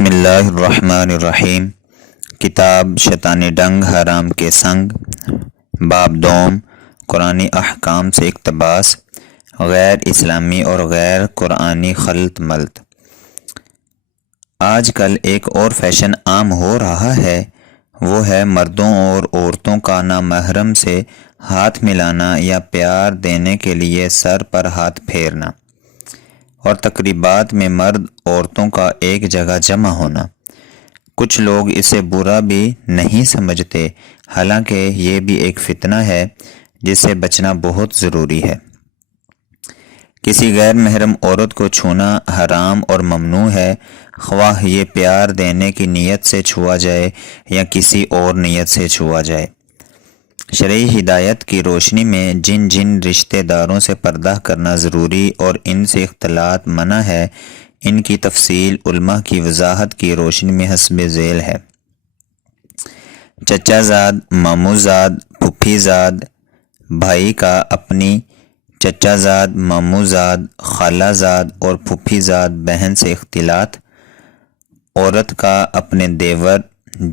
بسم اللہ الرحمن الرحیم۔ کتاب شیطانی ڈنگ حرام کے سنگ، باب دوم، قرآنی احکام سے اقتباس، غیر اسلامی اور غیر قرآنی خلط ملط۔ آج کل ایک اور فیشن عام ہو رہا ہے، وہ ہے مردوں اور عورتوں کا نامحرم سے ہاتھ ملانا یا پیار دینے کے لیے سر پر ہاتھ پھیرنا، اور تقریبات میں مرد عورتوں کا ایک جگہ جمع ہونا۔ کچھ لوگ اسے برا بھی نہیں سمجھتے، حالانکہ یہ بھی ایک فتنہ ہے جس سے بچنا بہت ضروری ہے۔ کسی غیر محرم عورت کو چھونا حرام اور ممنوع ہے، خواہ یہ پیار دینے کی نیت سے چھوا جائے یا کسی اور نیت سے چھوا جائے۔ شرعی ہدایت کی روشنی میں جن جن رشتہ داروں سے پردہ کرنا ضروری اور ان سے اختلاط منع ہے، ان کی تفصیل علماء کی وضاحت کی روشنی میں حسب ذیل ہے۔ چچا زاد، ماموں زاد، پھپھی زاد، بھائی کا اپنی چچا زاد، ماموں زاد، خالہ زاد اور پھپھی زاد بہن سے اختلاط، عورت کا اپنے دیور،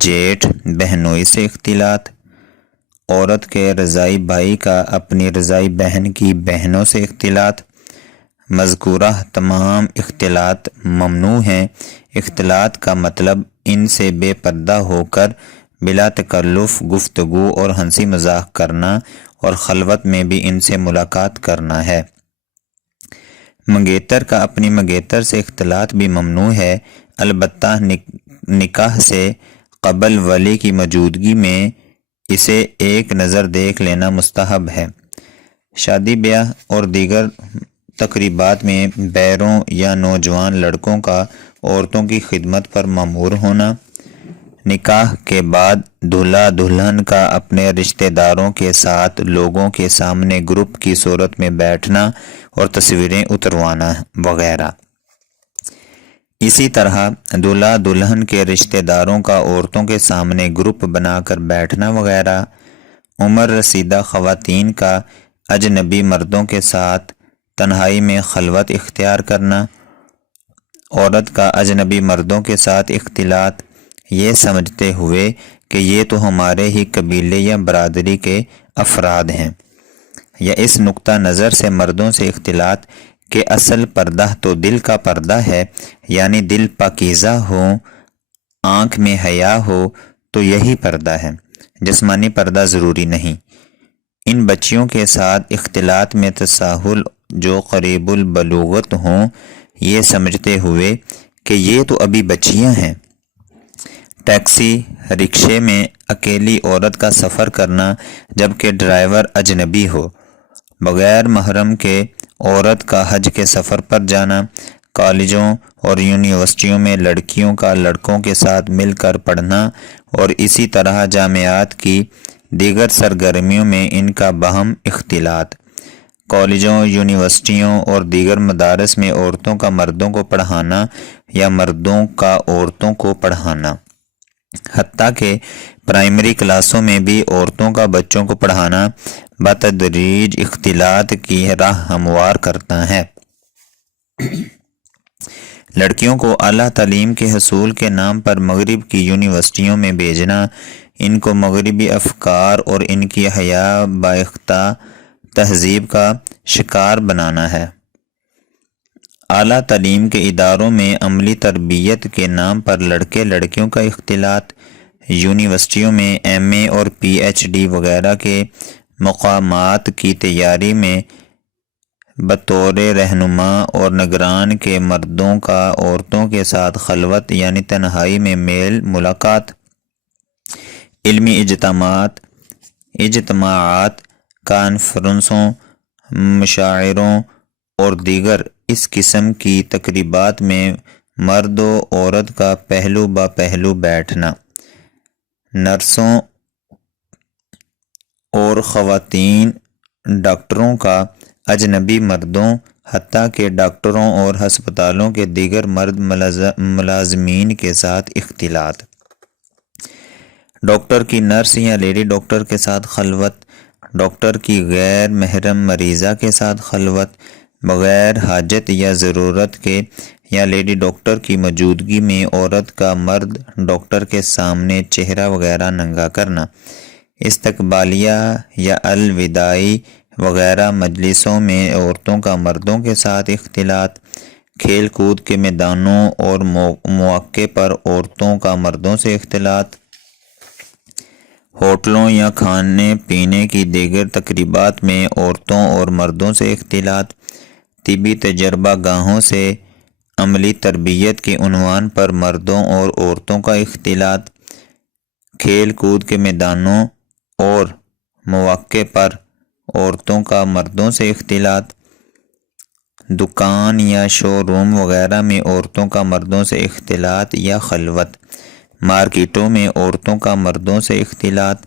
جیٹھ، بہنوئی سے اختلاط، عورت کے رضاعی بھائی کا اپنی رضاعی بہن کی بہنوں سے اختلاط۔ مذکورہ تمام اختلاط ممنوع ہیں۔ اختلاط کا مطلب ان سے بے پردہ ہو کر بلا تکلف گفتگو اور ہنسی مذاق کرنا اور خلوت میں بھی ان سے ملاقات کرنا ہے۔ منگیتر کا اپنی منگیتر سے اختلاط بھی ممنوع ہے، البتہ نکاح سے قبل ولی کی موجودگی میں اسے ایک نظر دیکھ لینا مستحب ہے۔ شادی بیاہ اور دیگر تقریبات میں بیروں یا نوجوان لڑکوں کا عورتوں کی خدمت پر مامور ہونا۔ نکاح کے بعد دولہا دلہن کا اپنے رشتہ داروں کے ساتھ لوگوں کے سامنے گروپ کی صورت میں بیٹھنا اور تصویریں اتروانا وغیرہ۔ اسی طرح دولہا دلہن کے رشتہ داروں کا عورتوں کے سامنے گروپ بنا کر بیٹھنا وغیرہ۔ عمر رسیدہ خواتین کا اجنبی مردوں کے ساتھ تنہائی میں خلوت اختیار کرنا، عورت کا اجنبی مردوں کے ساتھ اختلاط، یہ سمجھتے ہوئے کہ یہ تو ہمارے ہی قبیلے یا برادری کے افراد ہیں، یا اس نقطہ نظر سے مردوں سے اختلاط کہ اصل پردہ تو دل کا پردہ ہے، یعنی دل پاکیزہ ہو، آنکھ میں حیا ہو تو یہی پردہ ہے، جسمانی پردہ ضروری نہیں۔ ان بچیوں کے ساتھ اختلاط میں تساہل جو قریب البلوغت ہوں، یہ سمجھتے ہوئے کہ یہ تو ابھی بچیاں ہیں۔ ٹیکسی، رکشے میں اکیلی عورت کا سفر کرنا جبکہ ڈرائیور اجنبی ہو، بغیر محرم کے عورت کا حج کے سفر پر جانا، کالجوں اور یونیورسٹیوں میں لڑکیوں کا لڑکوں کے ساتھ مل کر پڑھنا اور اسی طرح جامعات کی دیگر سرگرمیوں میں ان کا باہم اختلاط، کالجوں، یونیورسٹیوں اور دیگر مدارس میں عورتوں کا مردوں کو پڑھانا یا مردوں کا عورتوں کو پڑھانا، حتیٰ کہ پرائمری کلاسوں میں بھی عورتوں کا بچوں کو پڑھانا بتدریج اختلاط کی راہ ہموار کرتا ہے۔ لڑکیوں کو اعلیٰ تعلیم کے حصول کے نام پر مغرب کی یونیورسٹیوں میں بھیجنا، ان کو مغربی افکار اور ان کی حیا باختہ تہذیب کا شکار بنانا ہے۔ اعلیٰ تعلیم کے اداروں میں عملی تربیت کے نام پر لڑکے لڑکیوں کا اختلاط، یونیورسٹیوں میں ایم اے اور پی ایچ ڈی وغیرہ کے مقامات کی تیاری میں بطور رہنما اور نگران کے مردوں کا عورتوں کے ساتھ خلوت یعنی تنہائی میں میل ملاقات، علمی اجتماعات، کانفرنسوں، مشاعروں اور دیگر اس قسم کی تقریبات میں مرد و عورت کا پہلو با پہلو بیٹھنا، نرسوں اور خواتین ڈاکٹروں کا اجنبی مردوں، حتیٰ کہ ڈاکٹروں اور ہسپتالوں کے دیگر مرد ملازمین کے ساتھ اختلاط، ڈاکٹر کی نرس یا لیڈی ڈاکٹر کے ساتھ خلوت، ڈاکٹر کی غیر محرم مریضہ کے ساتھ خلوت، بغیر حاجت یا ضرورت کے یا لیڈی ڈاکٹر کی موجودگی میں عورت کا مرد ڈاکٹر کے سامنے چہرہ وغیرہ ننگا کرنا، استقبالیہ یا الوداعی وغیرہ مجلسوں میں عورتوں کا مردوں کے ساتھ اختلاط، کھیل کود کے میدانوں اور مواقع پر عورتوں کا مردوں سے اختلاط، ہوٹلوں یا کھانے پینے کی دیگر تقریبات میں عورتوں اور مردوں سے اختلاط، طبی تجربہ گاہوں سے عملی تربیت کے عنوان پر مردوں اور عورتوں کا اختلاط، کھیل کود کے میدانوں اور مواقع پر عورتوں کا مردوں سے اختلاط، دکان یا شو روم وغیرہ میں عورتوں کا مردوں سے اختلاط یا خلوت، مارکیٹوں میں عورتوں کا مردوں سے اختلاط،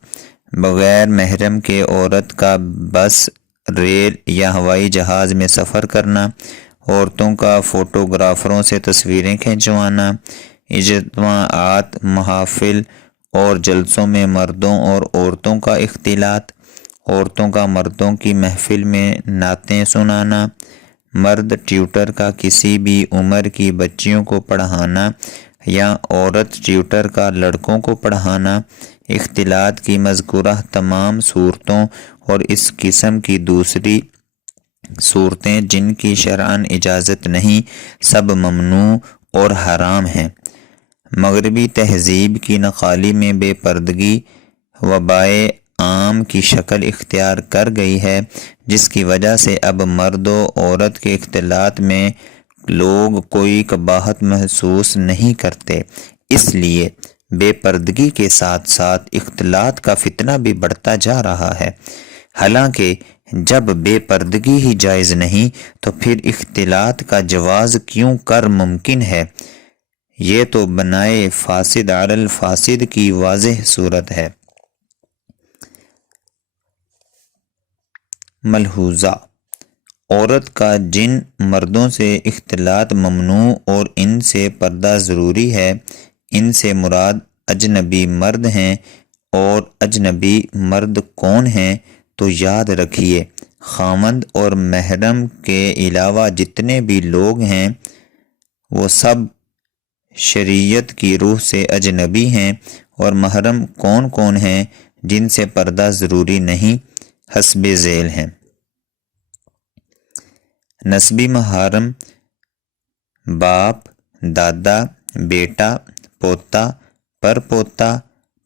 بغیر محرم کے عورت کا بس، ریل یا ہوائی جہاز میں سفر کرنا، عورتوں کا فوٹوگرافروں سے تصویریں کھنچوانا، اجتماعات، محافل اور جلسوں میں مردوں اور عورتوں کا اختلاط، عورتوں کا مردوں کی محفل میں نعتیں سنانا، مرد ٹیوٹر کا کسی بھی عمر کی بچیوں کو پڑھانا یا عورت ٹیوٹر کا لڑکوں کو پڑھانا، اختلاط کی مذکورہ تمام صورتوں اور اس قسم کی دوسری صورتیں جن کی شرعاً اجازت نہیں، سب ممنوع اور حرام ہیں۔ مغربی تہذیب کی نقالی میں بے پردگی وبائے عام کی شکل اختیار کر گئی ہے، جس کی وجہ سے اب مرد و عورت کے اختلاط میں لوگ کوئی قباحت محسوس نہیں کرتے، اس لیے بے پردگی کے ساتھ ساتھ اختلاط کا فتنہ بھی بڑھتا جا رہا ہے۔ حالانکہ جب بے پردگی ہی جائز نہیں تو پھر اختلاط کا جواز کیوں کر ممکن ہے؟ یہ تو بنائے فاسد علی الفاسد کی واضح صورت ہے۔ ملحوظہ: عورت کا جن مردوں سے اختلاط ممنوع اور ان سے پردہ ضروری ہے، ان سے مراد اجنبی مرد ہیں، اور اجنبی مرد کون ہیں؟ تو یاد رکھیے، خاوند اور محرم کے علاوہ جتنے بھی لوگ ہیں وہ سب شریعت کی روح سے اجنبی ہیں۔ اور محرم کون کون ہیں جن سے پردہ ضروری نہیں؟ حسب ذیل ہیں: نسبی محرم، باپ، دادا، بیٹا، پوتا، پر پوتا،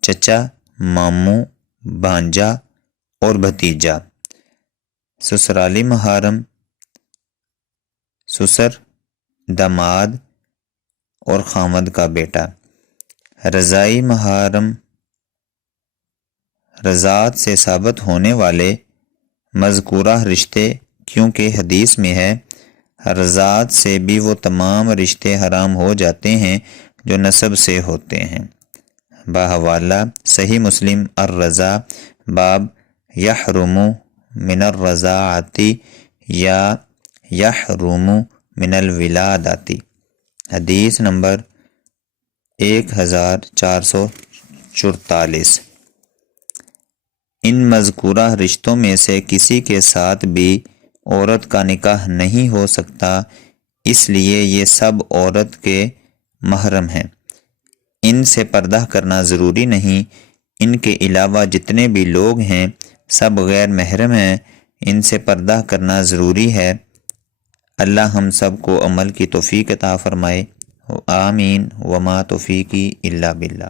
چچا، ماموں، بھانجا اور بھتیجا۔ سسرالی محرم، سسر، داماد اور خاوند کا بیٹا۔ رضاعی محرم، رضاعت سے ثابت ہونے والے مذکورہ رشتے، کیونکہ حدیث میں ہے رضاعت سے بھی وہ تمام رشتے حرام ہو جاتے ہیں جو نسب سے ہوتے ہیں۔ بحوالہ صحیح مسلم الرضاع باب یحرم من الرضاعۃ یا یحرم من الولادۃ، حدیث نمبر 1444۔ ان مذکورہ رشتوں میں سے کسی کے ساتھ بھی عورت کا نکاح نہیں ہو سکتا، اس لیے یہ سب عورت کے محرم ہیں، ان سے پردہ کرنا ضروری نہیں۔ ان کے علاوہ جتنے بھی لوگ ہیں سب غیر محرم ہیں، ان سے پردہ کرنا ضروری ہے۔ اللہ ہم سب کو عمل کی توفیق عطا فرمائے، آمین۔ وما توفیقی الا باللہ۔